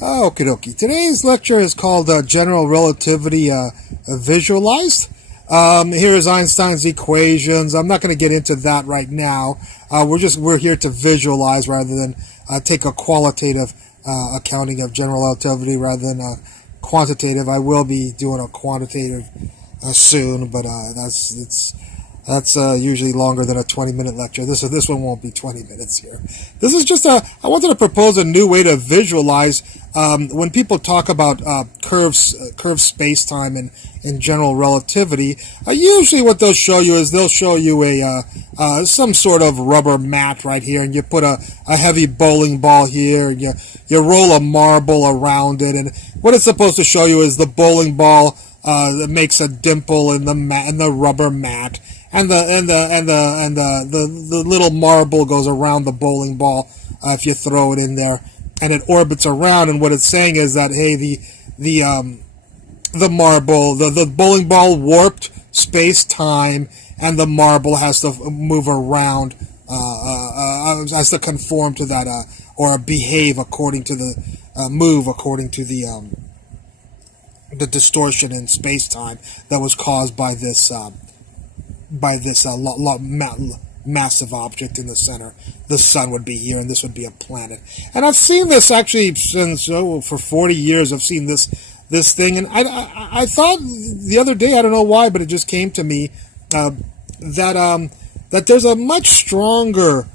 Okie dokie. Today's lecture is called General Relativity Visualized. Here is Einstein's equations. I'm not going to get into that right now. We're here to visualize rather than take a qualitative accounting of general relativity rather than a quantitative. I will be doing a quantitative soon, but that's usually longer than a 20-minute lecture. This one won't be 20 minutes here. This is just I wanted to propose a new way to visualize when people talk about curved space-time and general relativity. Usually what they'll show you is they'll show you some sort of rubber mat right here, and you put a heavy bowling ball here, and you roll a marble around it, and what it's supposed to show you is the bowling ball that makes a dimple in the rubber mat. And the little marble goes around the bowling ball if you throw it in there, and it orbits around. And what it's saying is that hey, the marble, the bowling ball warped space time, and the marble has to move around, has to conform to that, or behave according to the move according to the distortion in space time that was caused by this. Massive object in the center. The sun would be here, and this would be a planet. And I've seen this actually since for 40 years. I've seen this thing, and I thought the other day, I don't know why, but it just came to me that there's a much stronger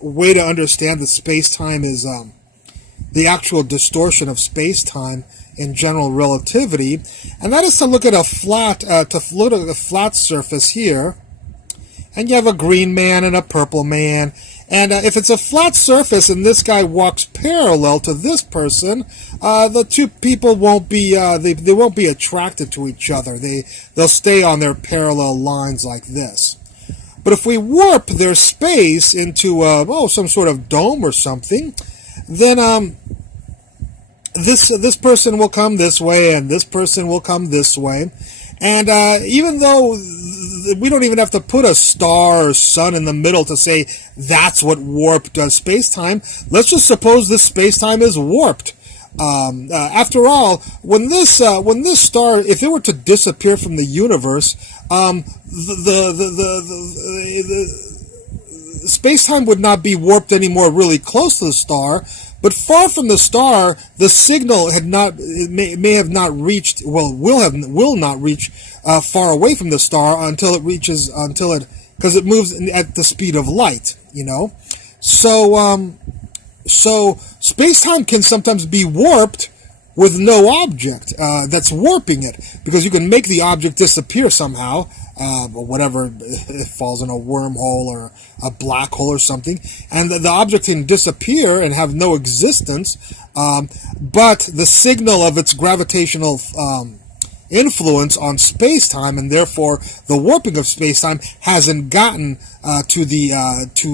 way to understand that space-time is the actual distortion of space-time in general relativity, and that is to look at a flat surface here, and you have a green man and a purple man, and if it's a flat surface and this guy walks parallel to this person, the two people won't be they won't be attracted to each other. They'll stay on their parallel lines like this. But if we warp their space into some sort of dome or something, then this person will come this way, and this person will come this way, and even though we don't even have to put a star or sun in the middle to say that's what warped space-time, let's just suppose this space-time is warped. After all, when this star, if it were to disappear from the universe, the space-time would not be warped anymore really close to the star. But far from the star, the signal may have not reached, will not reach far away from the star until because it moves at the speed of light, So space-time can sometimes be warped with no object that's warping it, because you can make the object disappear somehow, or whatever, it falls in a wormhole or a black hole or something, and the object can disappear and have no existence, but the signal of its gravitational influence on space-time, and therefore the warping of space-time, hasn't gotten to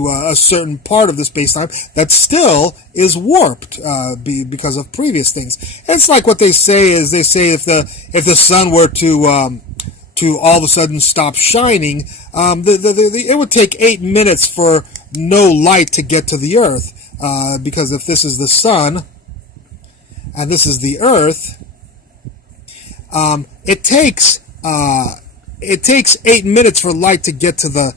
a certain part of the space-time that still is warped because of previous things. It's like what they say is if the sun were to all of a sudden stop shining, it would take 8 minutes for no light to get to the Earth, because if this is the sun and this is the Earth, it takes 8 minutes for light to get to the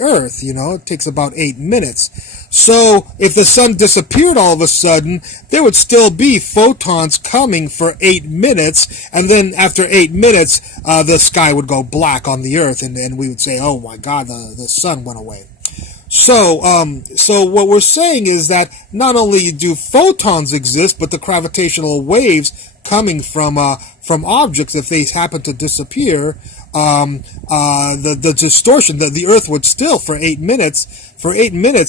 Earth. It takes about 8 minutes. So if the sun disappeared all of a sudden, there would still be photons coming for 8 minutes, and then after 8 minutes, the sky would go black on the Earth, and we would say, "Oh my God, the sun went away." So what we're saying is that not only do photons exist, but the gravitational waves coming from objects, if they happen to disappear, the distortion, the Earth would still, for 8 minutes,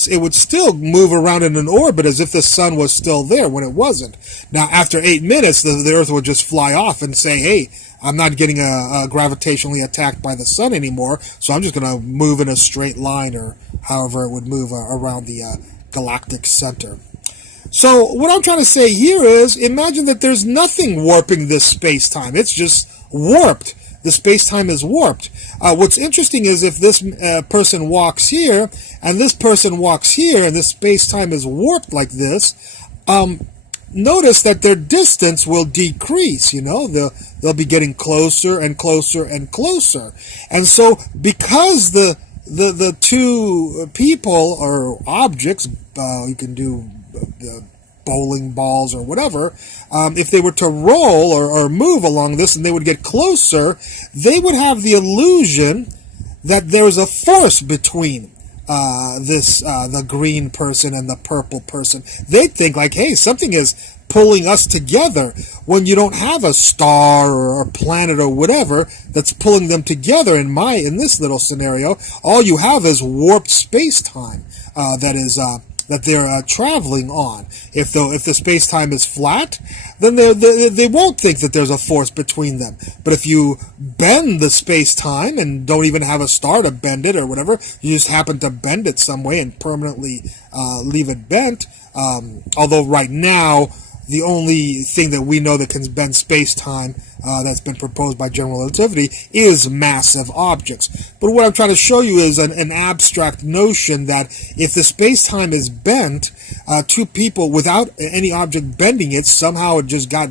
it would still move around in an orbit as if the sun was still there when it wasn't. Now, after 8 minutes, the Earth would just fly off and say, "Hey, I'm not getting gravitationally attacked by the sun anymore, so I'm just going to move in a straight line," or however it would move around the galactic center. So what I'm trying to say here is, imagine that there's nothing warping this space-time. It's just warped. the space-time is warped. What's interesting is if this person walks here, and this person walks here, and this space-time is warped like this, notice that their distance will decrease. They'll be getting closer and closer and closer. And so because the two people or objects, you can do bowling balls or whatever, if they were to roll or move along this and they would get closer, they would have the illusion that there's a force between the green person and the purple person. They'd think like, hey, something is pulling us together, when you don't have a star or a planet or whatever that's pulling them together. In this little scenario, all you have is warped space-time that they're traveling on. If the space-time is flat, then they won't think that there's a force between them. But if you bend the space-time and don't even have a star to bend it or whatever, you just happen to bend it some way and permanently leave it bent, although right now the only thing that we know that can bend space-time that's been proposed by general relativity is massive objects. But what I'm trying to show you is an abstract notion that if the space-time is bent, two people, without any object bending it, somehow it just got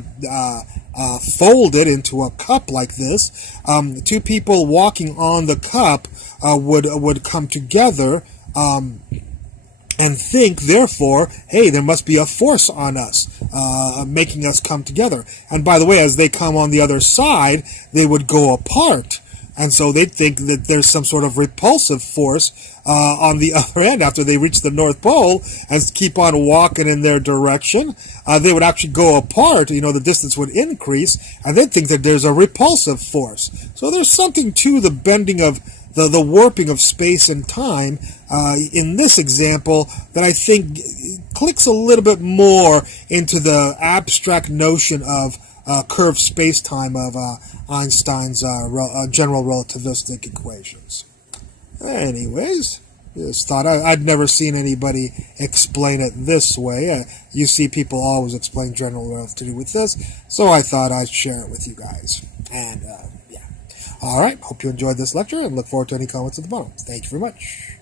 folded into a cup like this. Two people walking on the cup would come together and think, therefore, hey, there must be a force on us, making us come together. And by the way, as they come on the other side, they would go apart. And so they'd think that there's some sort of repulsive force on the other end after they reach the North Pole and keep on walking in their direction. They would actually go apart, the distance would increase, and they'd think that there's a repulsive force. So there's something to the bending of the warping of space and time in this example that I think clicks a little bit more into the abstract notion of curved space-time of Einstein's general relativistic equations. Anyways, just thought I'd never seen anybody explain it this way. You see people always explain general relativity with this, so I thought I'd share it with you guys. And yeah. All right, hope you enjoyed this lecture and look forward to any comments at the bottom. Thank you very much.